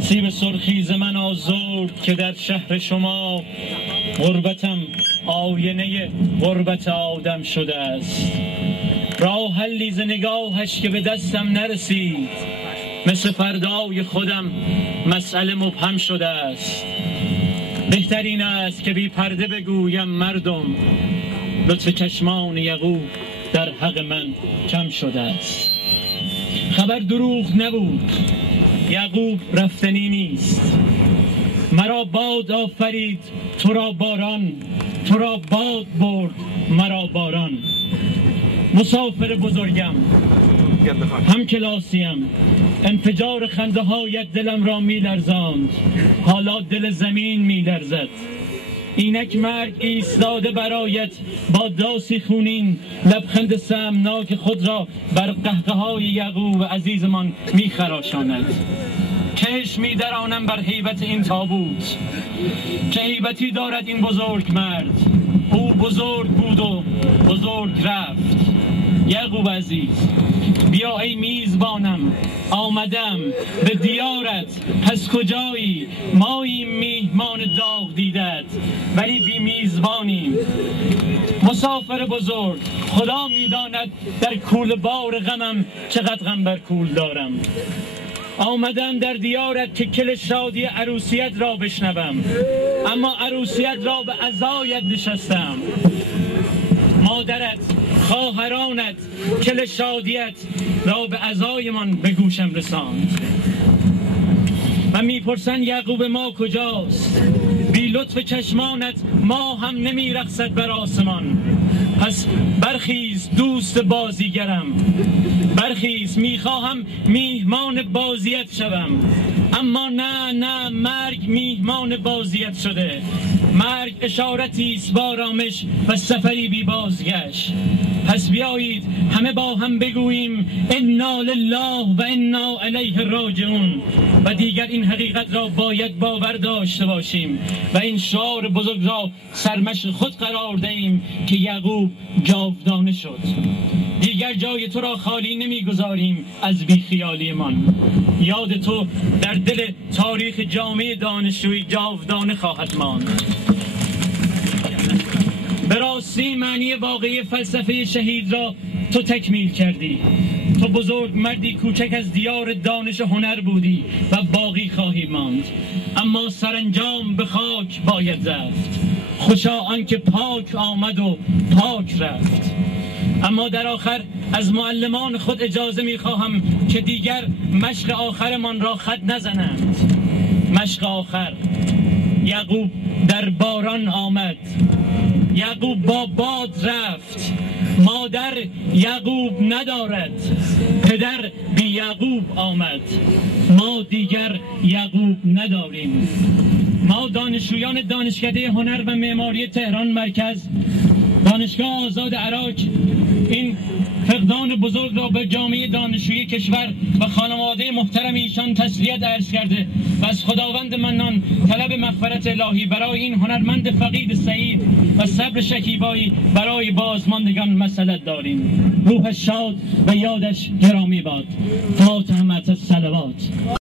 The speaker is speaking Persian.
سیب سرخی ز من آزرد که در شهر شما غربتم آینه غربت آدم شده است. راه حلی ز نگاهش که به دستم نرسید، مثل فردای خودم مسئله مبهم شده است. بهترین است که بی پرده بگویم مردم، لطف چشمان یعقوب در حق من کم شده است. خبر دروغ نبود، یعقوب رفتنی نیست. مرا باد آفرید تو را باران، تو را باد برد مرا باران. مسافر بزرگم، هم کلاسیم، انفجار خنده هایت دلم را می لرزاند، حالا دل زمین می لرزد. اینک مرگ ایستاده برایت با داسی خونین، لبخند سهمناک خود را بر قهقه‌های یعقوب عزیزمان می خراشاند. چشم می درانم بر هیبت این تابوت، چه هیبتی دارد این بزرگ مرد. او بزرگ بود و بزرگ رفت. یعقوب عزیز، بیا ای میزبانم، آمدم به دیارت. پس کجایی؟ ماییم میهمان داغ دیدت، ولی بی میزبانیم. مسافر بزرگ، خدا میداند در کول بار غمم چقدر غم بر کول دارم. آمدم در دیارت که کل شادی عروسیت را بشنوم، اما عروسیت را به عزایت نشستم. مادرت، خواهرانت کل شادیت را به عزایمان به گوشم رساند. و میپرسن یعقوب ما کجاست؟ بی لطف چشمانت ما هم نمی رقصد بر آسمان. پس برخیز دوست بازیگرم، برخیز، میخواهم میهمان بازیت شوم. اما نه، مرگ میهمان بازیت شده. مرگ اشارتی است با آرامش و سفری بی بازگشت. پس بیایید همه با هم بگوییم انا لله و انا الیه راجعون. و دیگر این حقیقت را باید باور داشته باشیم و این شعار بزرگ را سرمشق خود قرار دهیم که یعقوب جاودانه شد. دیگر جای تو را خالی نمیگذاریم از بیخیالیمان. یاد تو در دل تاریخ جامعه دانشجویی جاودانه خواهد ماند. به راستی معنی واقعی فلسفه شهید را تو تکمیل کردی. تو بزرگ مردی کوچک از دیار دانش هنر بودی و باقی خواهی ماند، اما سرانجام به خاک باید رفت. خوشا آنکه پاک آمد و پاک رفت. اما در آخر از معلمان خود اجازه می‌خواهم که دیگر مشق آخرمان را خط نزنند. مشق آخر: یعقوب در باران آمد، یعقوب با باد رفت، مادر یعقوب ندارد، پدر بی یعقوب آمد، ما دیگر یعقوب نداریم. ما دانشجویان دانشکده هنر و معماری تهران مرکز، دانشگاه آزاد عراق، این فقدان بزرگ را به جامعه دانشجویی کشور و خانواده محترم ایشان تسلیت عرض کرده و از خداوند منان طلب مغفرت الهی برای این هنرمند فقید سعید و صبر شکیبایی برای بازماندگان مسئلت داریم. روح شاد و یادش گرامی باد. فاتحه الصلوات.